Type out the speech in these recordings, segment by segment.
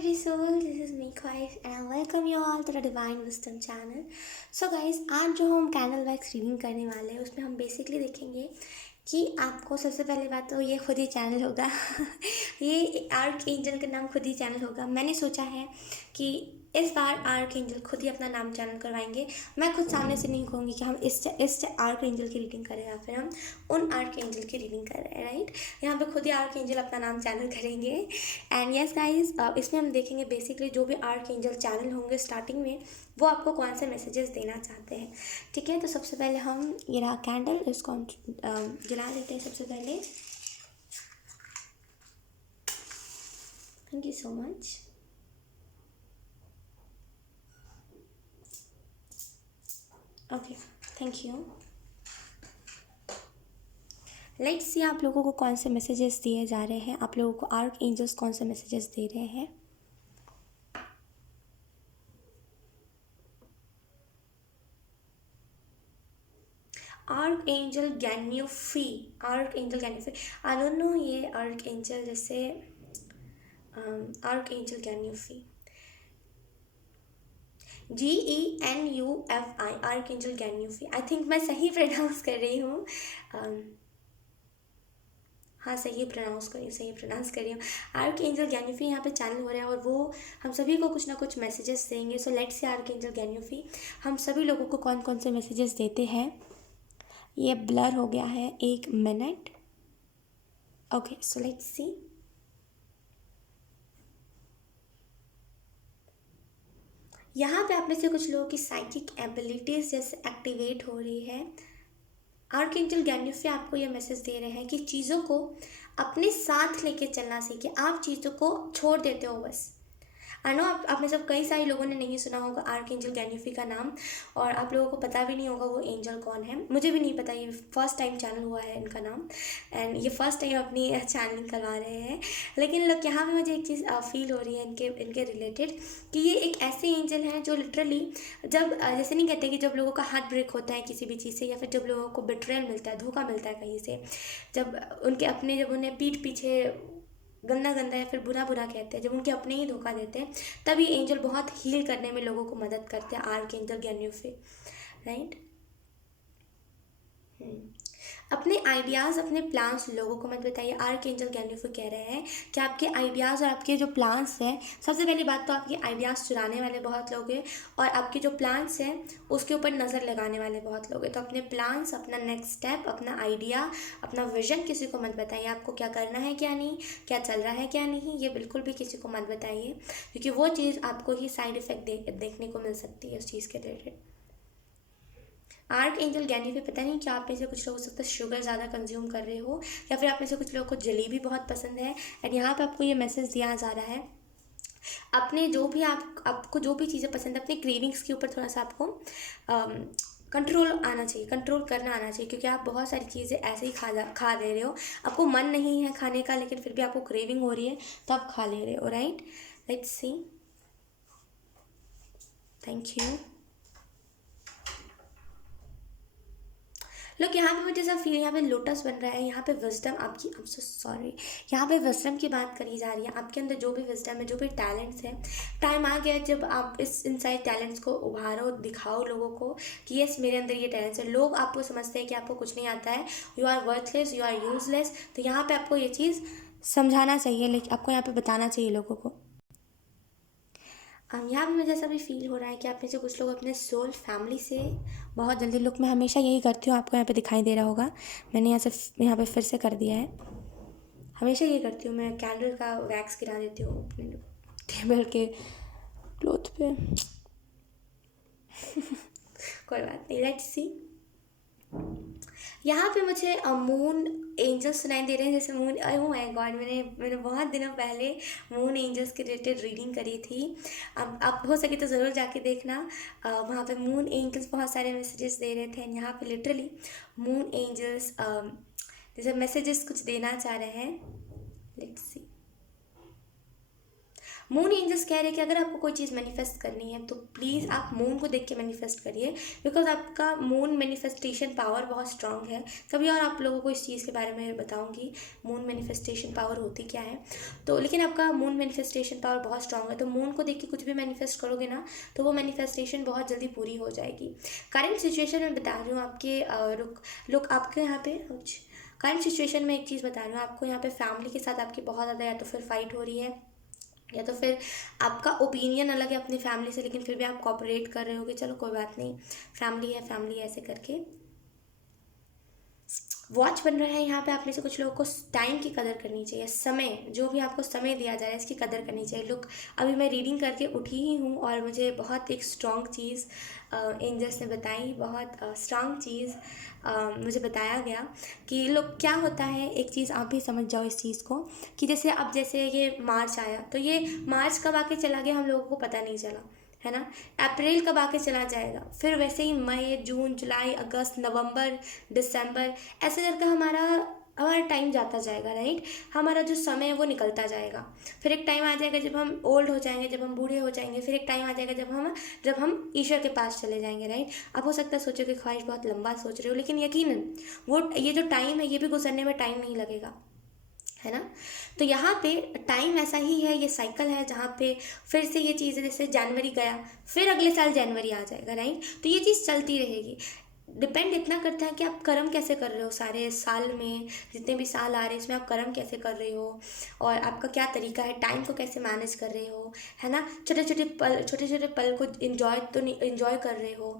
dear souls, this is me Kais and I welcome you all to the Divine Wisdom channel. So guys, आज जो हम candle wax reading करने वाले हैं उसमें हम बेसिकली देखेंगे कि आपको सबसे पहले बात तो ये खुद ही चैनल होगा ये आर्क एंजल का नाम खुद ही चैनल होगा। मैंने सोचा है कि इस बार आर्क एंजल खुद ही अपना नाम चैनल करवाएंगे। मैं खुद सामने से नहीं कहूँगी कि हम इस आर्क एंजल की रीडिंग करें या फिर हम उन आर्क एंजल की रीडिंग कर रहे हैं, राइट। यहाँ पे खुद ही आर्क एंजल अपना नाम चैनल करेंगे। एंड यस गाइज, इसमें हम देखेंगे बेसिकली जो भी आर्क एंजल चैनल होंगे स्टार्टिंग में वो आपको कौन से मैसेजेस देना चाहते हैं, ठीक है। तो सबसे पहले हम ये रहा कैंडल, इसको हम जला लेते हैं सबसे पहले। Thank you so much. Okay, thank you. Let's see आप लोगों को कौन से मैसेजेस दिए जा रहे हैं, आप लोगों को आर्क एंजल्स कौन से मैसेजेस दे रहे हैं। Archangel Genufi, archangel Genufi, I don't know ये आर्क एंजल जैसे archangel Genufi, GENUFI, archangel Genufi. I think मैं सही प्रोनाउंस कर रही हूँ। हाँ, सही प्रोनाउंस कर रही हूँ। आर्क एंजल गैन्यूफी यहाँ पे चैनल हो रहा है और वो हम सभी को कुछ ना कुछ मैसेजेस देंगे। So let's see archangel Genufi हम सभी लोगों को कौन कौन से मैसेजेस देते हैं। ये ब्लर हो गया है, 1 मिनट। ओके, सो लेट्स सी। यहाँ पे आप में से कुछ लोगों की साइकिक एबिलिटीज़ जैसे एक्टिवेट हो रही है। आर्क एंजल गैन्यूफी आपको ये मैसेज दे रहे हैं कि चीज़ों को अपने साथ लेके चलना सीखिए। आप चीज़ों को छोड़ देते हो बस। आई नो आप में सब कई सारे लोगों ने नहीं सुना होगा आर्क एंजल गैन्यूफी का नाम, और आप लोगों को पता भी नहीं होगा वो एंजल कौन है। मुझे भी नहीं पता, ये फर्स्ट टाइम चैनल हुआ है इनका नाम एंड ये फर्स्ट टाइम अपनी चैनलिंग करवा रहे हैं। लेकिन लोग यहाँ पे मुझे एक चीज़ फील हो रही है इनके रिलेटेड कि ये एक ऐसे एंजल हैं जो लिटरली जब जैसे नहीं कहते कि जब लोगों का हार्ट ब्रेक होता है किसी भी चीज़ से, या फिर जब लोगों को बिट्रेयल मिलता है, धोखा मिलता है कहीं से, जब उन्हें पीठ पीछे गंदा गंदा या फिर बुरा बुरा कहते हैं, जब उनके अपने ही धोखा देते हैं, तब ये एंजल बहुत हील करने में लोगों को मदद करते हैं। Archangel Genufi, right. अपने आइडियाज़, अपने प्लान्स लोगों को मत बताइए। आर्क एंजल गैन्यूफी कह रहे हैं कि आपके आइडियाज़ और आपके जो प्लान्स हैं, सबसे पहली बात तो आपके आइडियाज़ चुराने वाले बहुत लोग हैं और आपके जो प्लान्स हैं उसके ऊपर नज़र लगाने वाले बहुत लोग हैं। तो अपने प्लान्स, अपना नेक्स्ट स्टेप, अपना आइडिया, अपना विजन किसी को मत बताइए। आपको क्या करना है क्या नहीं, क्या चल रहा है क्या नहीं, ये बिल्कुल भी किसी को मत बताइए, क्योंकि वो चीज़ आपको ही साइड इफ़ेक्ट देखने को मिल सकती है उस चीज़ के रिलेटेड। आर्क एंजल गैन्यूफी, पता नहीं क्या आप में से कुछ लोग हो सकता है शुगर ज़्यादा कंज्यूम कर रहे हो, या फिर आप में से कुछ लोगों को जलेबी बहुत पसंद है। एंड यहाँ पे आपको ये मैसेज दिया जा रहा है, अपने जो भी आपको जो भी चीज़ें पसंद है, अपने क्रेविंग्स के ऊपर थोड़ा सा आपको कंट्रोल आना चाहिए, कंट्रोल करना आना चाहिए, क्योंकि आप बहुत सारी चीज़ें ऐसे ही खा ले रहे हो। आपको मन नहीं है खाने का लेकिन फिर भी आपको क्रेविंग हो रही है तो आप खा ले रहे हो, right. Let's see, thank you. लोग यहाँ पे मुझे ऐसा फील, यहाँ पे लोटस बन रहा है, यहाँ पे विजडम आपकी, आई एम सो सॉरी, यहाँ पे विजडम की बात करी जा रही है। आपके अंदर जो भी विजडम है, जो भी टैलेंट्स है, टाइम आ गया जब आप इस इनसाइड टैलेंट्स को उभारो, दिखाओ लोगों को कि यस मेरे अंदर ये टैलेंट्स है। लोग आपको समझते हैं कि आपको कुछ नहीं आता है, you are worthless, you are useless. तो यहाँ पर आपको ये चीज़ समझाना चाहिए, लेकिन आपको यहाँ पर बताना चाहिए लोगों को। यहाँ पे मुझे ऐसा भी फील हो रहा है कि आप में से कुछ लोग अपने सोल फैमिली से बहुत जल्दी, लुक मैं हमेशा यही करती हूँ, आपको यहाँ पे दिखाई दे रहा होगा, मैंने यहाँ पे फिर से कर दिया है। हमेशा यही करती हूँ, मैं कैंडल का वैक्स गिरा देती हूँ अपने टेबल के क्लोथ पे कोई बात नहीं, लेट्स सी। यहाँ पे मुझे मून एंजल्स सुनाई दे रहे हैं, जैसे मून, ओह माय गॉड, मैंने बहुत दिनों पहले मून एंजल्स के रिलेटेड रीडिंग करी थी। अब आप हो सके तो ज़रूर जाके देखना। वहाँ पे मून एंजल्स बहुत सारे मैसेजेस दे रहे थे। यहाँ पे लिटरली मून एंजल्स जैसे मैसेजेस कुछ देना चाह रहे हैं। लेट्स सी, मून एंजल्स कह रहे हैं कि अगर आपको कोई चीज़ मैनिफेस्ट करनी है तो प्लीज़ आप मून को देख के मैनिफेस्ट करिए, बिकॉज आपका मून मैनिफेस्टेशन पावर बहुत स्ट्रांग है। कभी और आप लोगों को इस चीज़ के बारे में बताऊंगी मून मैनिफेस्टेशन पावर होती क्या है। तो लेकिन आपका मून मैनिफेस्टेशन पावर बहुत स्ट्रांग है, तो मून को देख के कुछ भी मैनिफेस्ट करोगे ना तो वो मैनिफेस्टेशन बहुत जल्दी पूरी हो जाएगी। करंट सिचुएशन में बता रही हूँ आपके लोग आपके यहाँ पे करंट सिचुएशन में एक चीज़ बता रही हूँ आपको, यहाँ पे फैमिली के साथ आपकी बहुत ज़्यादा या तो फिर फाइट हो रही है, या तो फिर आपका ओपिनियन अलग है अपनी फैमिली से, लेकिन फिर भी आप कॉपरेट कर रहे हो कि चलो कोई बात नहीं, फैमिली है ऐसे करके। वॉच बन रहा है यहाँ पे। आप में से कुछ लोगों को टाइम की कदर करनी चाहिए, समय जो भी आपको समय दिया जा रहा है इसकी कदर करनी चाहिए। लुक, अभी मैं रीडिंग करके उठी ही हूँ और मुझे बहुत एक स्ट्रॉन्ग चीज़ एंजल्स ने बताई, बहुत स्ट्रॉन्ग चीज़ मुझे बताया गया कि लोग क्या होता है, एक चीज़ आप भी समझ जाओ इस चीज़ को, कि जैसे अब जैसे ये मार्च आया तो ये मार्च कब आके चला गया हम लोगों को पता नहीं चला, है ना। अप्रैल कब आके चला जाएगा, फिर वैसे ही मई, जून, जुलाई, अगस्त, नवंबर, दिसंबर, ऐसे करके हमारा टाइम जाता जाएगा, राइट। हमारा जो समय है वो निकलता जाएगा। फिर एक टाइम आ जाएगा जब हम ओल्ड हो जाएंगे, जब हम बूढ़े हो जाएंगे। फिर एक टाइम आ जाएगा जब हम ईश्वर के पास चले जाएंगे, राइट। अब हो सकता है सोचो कि ख्वाहिश बहुत लंबा सोच रहे हो, लेकिन यकीनन वो ये जो टाइम है ये भी गुजरने में टाइम नहीं लगेगा, है ना। तो यहाँ पे टाइम ऐसा ही है, ये साइकिल है जहाँ पे फिर से ये चीज़ है, जैसे जनवरी गया फिर अगले साल जनवरी आ जाएगा, राइट। तो ये चीज़ चलती रहेगी। डिपेंड इतना करता है कि आप कर्म कैसे कर रहे हो, सारे साल में जितने भी साल आ रहे हैं इसमें आप कर्म कैसे कर रहे हो, और आपका क्या तरीका है, टाइम को कैसे मैनेज कर रहे हो, है ना। छोटे छोटे पल को इन्जॉय कर रहे हो,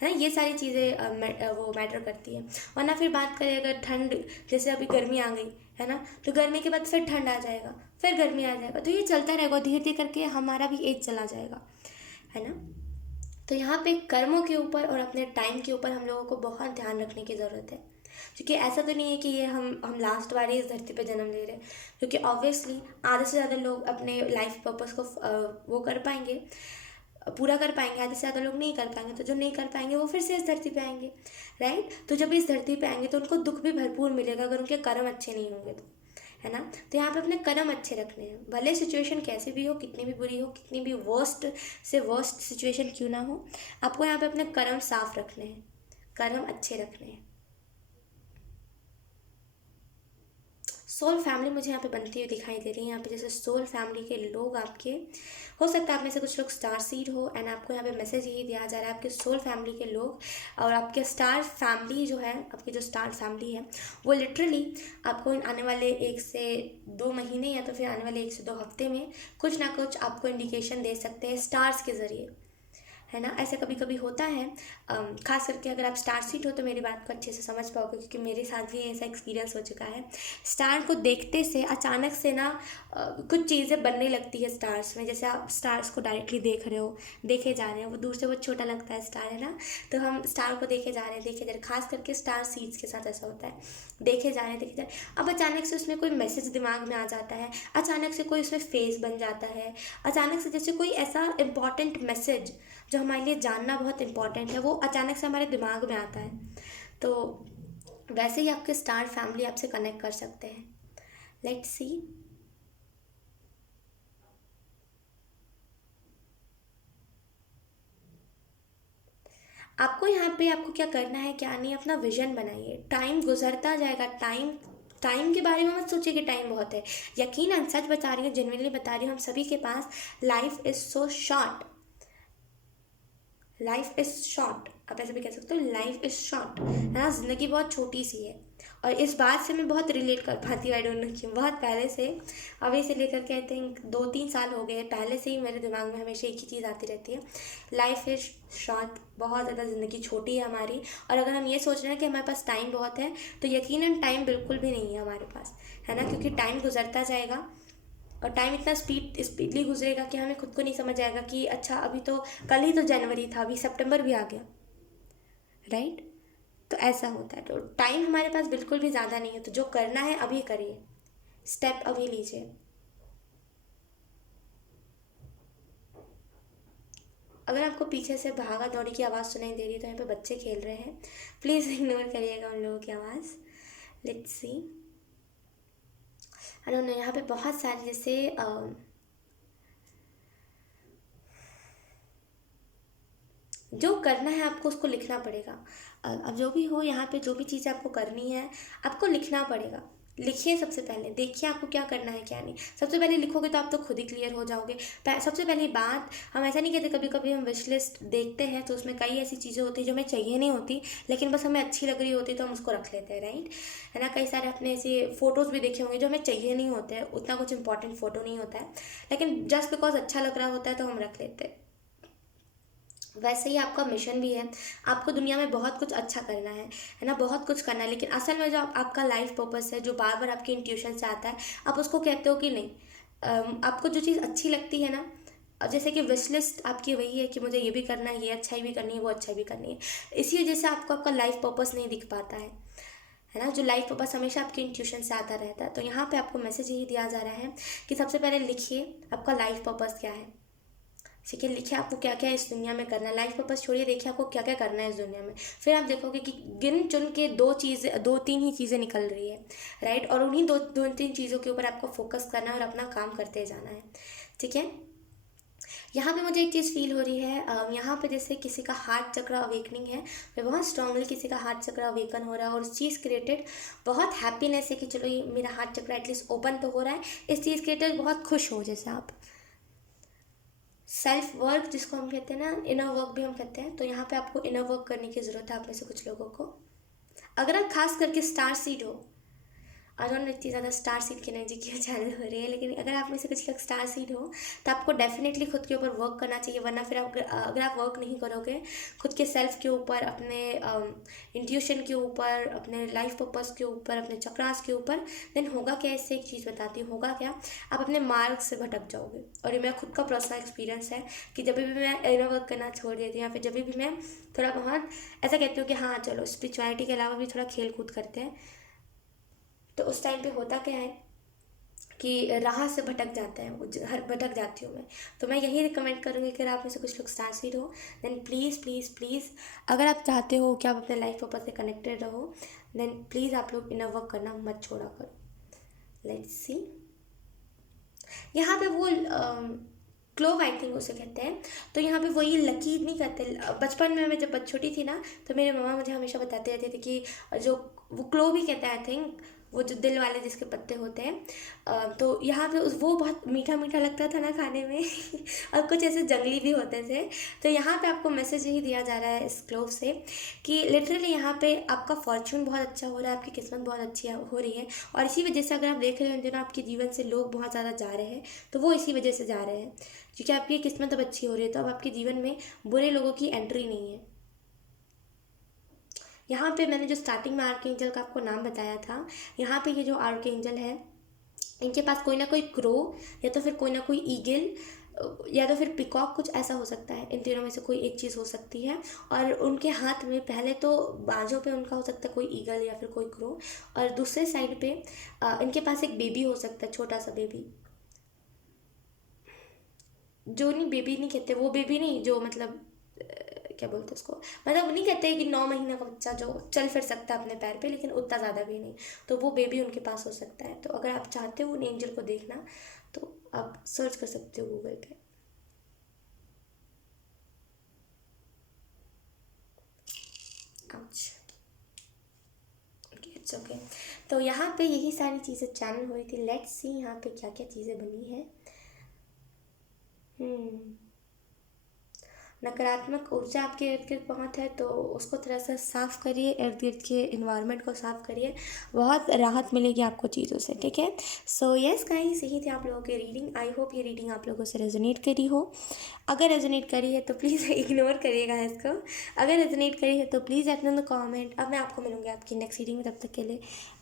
है ना। ये सारी चीज़ें वो मैटर करती है। वरना फिर बात करें अगर ठंड, जैसे अभी गर्मी आ गई, है ना, तो गर्मी के बाद फिर ठंड आ जाएगा, फिर गर्मी आ जाएगा, तो ये चलता रहेगा, धीरे धीरे करके हमारा भी एज चला जाएगा, है ना। तो यहाँ पे कर्मों के ऊपर और अपने टाइम के ऊपर हम लोगों को बहुत ध्यान रखने की ज़रूरत है, क्योंकि ऐसा तो नहीं है कि ये हम लास्ट बार ही इस धरती पे जन्म ले रहे हैं, क्योंकि ऑब्वियसली आधे से ज़्यादा लोग अपने लाइफ पर्पस को वो कर पाएंगे, पूरा कर पाएंगे, आधे से ज़्यादा लोग नहीं कर पाएंगे। तो जो नहीं कर पाएंगे वो फिर से इस धरती पे आएंगे, राइट। तो जब इस धरती पे आएंगे तो उनको दुख भी भरपूर मिलेगा अगर उनके कर्म अच्छे नहीं होंगे तो, है ना। तो यहाँ पे अपने कर्म अच्छे रखने हैं, भले सिचुएशन कैसी भी हो, कितनी भी बुरी हो, कितनी भी वर्स्ट से वर्स्ट सिचुएशन क्यों ना हो, आपको यहाँ पे अपने कर्म साफ रखने हैं, कर्म अच्छे रखने हैं। सोल फैमिली मुझे यहाँ पे बनती हुई दिखाई दे रही है। यहाँ पे जैसे सोल फैमिली के लोग आपके, हो सकता है आप में से कुछ लोग स्टार सीड हो, एंड आपको यहाँ पे मैसेज यही दिया जा रहा है आपके सोल फैमिली के लोग और आपके स्टार फैमिली जो है, आपकी जो स्टार फैमिली है वो लिटरली आपको आने वाले 1 से 2 महीने या तो फिर आने वाले 1 से 2 हफ्ते में कुछ ना कुछ आपको इंडिकेशन दे सकते हैं स्टार्स के ज़रिए, है ना। ऐसा कभी कभी होता है, खास करके अगर आप स्टार सीट हो तो मेरी बात को अच्छे से समझ पाओगे, क्योंकि मेरे साथ भी ऐसा एक्सपीरियंस हो चुका है। स्टार को देखते से अचानक से ना कुछ चीज़ें बनने लगती है स्टार्स में, जैसे आप स्टार्स को डायरेक्टली देख रहे हो, देखे जा रहे हैं, वो दूर से बहुत छोटा लगता है स्टार, है ना। तो हम स्टार को देखे जा रहे हैं, खास करके स्टार सीड्स के साथ ऐसा होता है, देखे जा रहे हैं। अब अचानक से उसमें कोई मैसेज दिमाग में आ जाता है, अचानक से कोई उसमें फेस बन जाता है, अचानक से जैसे कोई ऐसा इंपॉर्टेंट मैसेज जो हमारे लिए जानना बहुत इंपॉर्टेंट है वो अचानक से हमारे दिमाग में आता है। तो वैसे ही आपके स्टार फैमिली आपसे कनेक्ट कर सकते हैं। Let's see. आपको क्या करना है क्या नहीं, अपना विजन बनाइए। टाइम गुजरता जाएगा, टाइम के बारे में मत सोचिए कि टाइम बहुत है। यकीनन सच बता रही हूँ, जेन्युइनली बता रही हूँ, हम सभी के पास life is so short, life is short, आप ऐसे भी कह सकते हो, लाइफ इज़ शॉर्ट, है ना। ज़िंदगी बहुत छोटी सी है, और इस बात से मैं बहुत रिलेट कर पाती हूँ, आई डोंट नो क्यों। बहुत पहले से, अभी से लेकर के आई थिंक 2-3 साल हो गए, पहले से ही मेरे दिमाग में हमेशा एक ही चीज़ आती रहती है, लाइफ इज़ शॉर्ट, बहुत ज़्यादा ज़िंदगी छोटी है हमारी। और अगर हम ये सोच रहे हैं कि हमारे पास टाइम बहुत है, तो यकीनन टाइम बिल्कुल भी नहीं है हमारे पास, है ना, क्योंकि टाइम गुजरता जाएगा और टाइम इतना स्पीडली गुजरेगा कि हमें खुद को नहीं समझ आएगा कि अच्छा अभी तो कल ही तो जनवरी था, अभी सितंबर भी आ गया, राइट। तो ऐसा होता है। तो टाइम हमारे पास बिल्कुल भी ज़्यादा नहीं है, तो जो करना है अभी करिए, स्टेप अभी लीजिए। अगर आपको पीछे से भागा दौड़ी की आवाज़ सुनाई दे रही है तो यहाँ पे बच्चे खेल रहे हैं, प्लीज़ इग्नोर करिएगा उन लोगों की आवाज़। Let's see. I don't no, यहाँ पे बहुत सारे जैसे जो करना है आपको उसको लिखना पड़ेगा। अब जो भी हो यहाँ पे, जो भी चीज़ें आपको करनी है आपको लिखना पड़ेगा। लिखिए सबसे पहले, देखिए आपको क्या करना है क्या नहीं। सबसे पहले लिखोगे तो आप तो खुद ही क्लियर हो जाओगे। सबसे पहली बात, हम ऐसा नहीं कहते, कभी कभी हम विश लिस्ट देखते हैं तो उसमें कई ऐसी चीज़ें होती हैं जो हमें चाहिए नहीं होती, लेकिन बस हमें अच्छी लग रही होती है तो हम उसको रख लेते हैं, राइट। है ना। कई सारे अपने ऐसे फ़ोटोज़ भी देखे होंगे जो हमें चाहिए नहीं होते हैं, उतना कुछ इंपॉर्टेंट फ़ोटो नहीं होता है, लेकिन जस्ट बिकॉज अच्छा लग रहा होता है तो हम रख लेते हैं। वैसे ही आपका मिशन भी है, आपको दुनिया में बहुत कुछ अच्छा करना है ना, बहुत कुछ करना है, लेकिन असल में जो आपका लाइफ पर्पस है, जो बार बार आपके इंट्यूशन से आता है, आप उसको कहते हो कि नहीं। आपको जो चीज़ अच्छी लगती है ना, अब जैसे कि विश लिस्ट आपकी वही है कि मुझे ये भी करना है, ये अच्छाई भी करनी है, वो अच्छाई भी करनी है, इसी वजह से आपको आपका लाइफ पर्पस नहीं दिख पाता है ना। जो लाइफ पर्पस हमेशा आपके इंट्यूशन से आता रहता है। तो यहाँ पे आपको मैसेज यही दिया जा रहा है कि सबसे पहले लिखिए आपका लाइफ पर्पस क्या है। ठीक है, लिखिए आपको क्या क्या इस दुनिया में करना है। लाइफ पर्पस छोड़िए, देखिए आपको क्या क्या करना है इस दुनिया में। फिर आप देखोगे कि गिन चुन के दो तीन ही चीज़ें निकल रही है, राइट। और उन्हीं दो तीन चीज़ों के ऊपर आपको फोकस करना है और अपना काम करते जाना है। ठीक है। यहाँ पे मुझे एक चीज़ फील हो रही है, यहाँ पे जैसे किसी का हार्ट चक्र अवेकनिंग है, फिर बहुत स्ट्रांगली किसी का हार्ट चक्र अवेकन हो रहा है, और उस चीज़ के रिलेटेड बहुत हैप्पीनेस है कि चलो ये मेरा हार्ट चक्र एटलीस्ट ओपन तो हो रहा है। इस चीज़ के रिलेटेड बहुत खुश हो, जैसे आप सेल्फ वर्क जिसको हम कहते हैं ना, इनर वर्क भी हम कहते हैं, तो यहाँ पे आपको इनर वर्क करने की ज़रूरत है आप में से कुछ लोगों को। अगर आप खास करके स्टार सीड हो, आई डोंट नो इतनी ज़्यादा स्टार सीड की एनर्जी क्यों चैनल हो रही है, लेकिन अगर आप में से कुछ लोग स्टार सीड हो तो आपको डेफिनेटली खुद के ऊपर वर्क करना चाहिए। वरना फिर आप अगर आप वर्क नहीं करोगे खुद के सेल्फ के ऊपर, अपने इंट्यूशन के ऊपर, अपने लाइफ पर्पस के ऊपर, अपने चक्रास के ऊपर, देन होगा क्या। इससे एक चीज़ बताती हूँ होगा क्या, आप अपने मार्ग से भटक जाओगे। और ये मेरा खुद का पर्सनल एक्सपीरियंस है कि जब भी मैं इनर वर्क करना छोड़ देती हूँ, या फिर जब भी मैं थोड़ा बहुत ऐसा कहती हूँ कि हाँ चलो स्पिरिचुअलिटी के अलावा भी थोड़ा खेल कूद करते हैं, तो उस टाइम पे होता क्या है कि राह से भटक जाते हैं, हर भटक जाती हूँ मैं। तो मैं यही रिकमेंड करूँगी कि अगर आप में से कुछ लोग स्टार सीड हो, देन प्लीज़ प्लीज़ प्लीज़, अगर आप चाहते हो कि आप अपने लाइफ पर्पस से कनेक्टेड रहो, देन प्लीज़ आप लोग इनर वर्क करना मत छोड़ा करो। लेट्स सी, यहाँ पे वो क्लोव आई थिंक उसे कहते हैं, तो यहाँ पे वही लकीर नहीं कहते। बचपन में मैं जब छोटी थी ना, तो मेरे मम्मा मुझे हमेशा बताते रहते थे कि जो वो क्लोव ही कहते हैं आई थिंक, वो जो दिल वाले जिसके पत्ते होते हैं। तो यहाँ पे वो बहुत मीठा मीठा लगता था ना खाने में और कुछ ऐसे जंगली भी होते थे। तो यहाँ पे आपको मैसेज यही दिया जा रहा है इस क्लोव से कि लिटरली यहाँ पे आपका फॉर्च्यून बहुत अच्छा हो रहा है, आपकी किस्मत बहुत अच्छी हो रही है। और इसी वजह से अगर आप देख रहे हो ना आपके जीवन से लोग बहुत ज़्यादा जा रहे हैं, तो वो इसी वजह से जा रहे हैं क्योंकि आपकी किस्मत अब अच्छी हो रही है। तो अब आपके जीवन में बुरे लोगों की एंट्री नहीं है। यहाँ पे मैंने जो स्टार्टिंग में आर्क एंजल का आपको नाम बताया था, यहाँ पे ये जो आर्क एंजल है, इनके पास कोई ना कोई क्रो, या तो फिर कोई ना कोई ईगल, या तो फिर पिकॉक, कुछ ऐसा हो सकता है। इन तीनों में से कोई एक चीज़ हो सकती है। और उनके हाथ में पहले तो बाजों पे उनका हो सकता है कोई ईगल या फिर कोई क्रो, और दूसरे साइड पे इनके पास एक बेबी हो सकता है, छोटा सा बेबी, जो नहीं बेबी नहीं कहते, वो बेबी नहीं जो मतलब क्या बोलते हैं उसको, मतलब नहीं कहते कि 9 महीना का बच्चा जो चल फिर सकता है अपने पैर पे, लेकिन उतना ज़्यादा भी नहीं, तो वो बेबी उनके पास हो सकता है। तो अगर आप चाहते हो उन एंजल को देखना तो आप सर्च कर सकते हो गूगल पे। It's okay. तो यहाँ पे यही सारी चीज़ें चैनल हुई थी। लेट्स सी यहाँ पे क्या क्या चीज़ें बनी है। नकारात्मक ऊर्जा आपके इर्द गिर्द बहुत है तो उसको थोड़ा सा साफ़ करिए, इर्द गिर्द के इन्वायरमेंट को साफ़ करिए, बहुत राहत मिलेगी आपको चीज़ों से। ठीक है। सो यस गाइस, यही थी आप लोगों की रीडिंग। आई होप ये रीडिंग आप लोगों से रेजोनेट करी हो। अगर रेजोनेट करी है तो प्लीज़ इग्नोर करिएगा इसको। अगर रेजोनेट करी है तो please let me know in the comment. अब मैं आपको मिलूँगी आपकी नेक्स्ट रीडिंग में, तब तक के लिए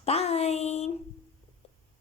बाय।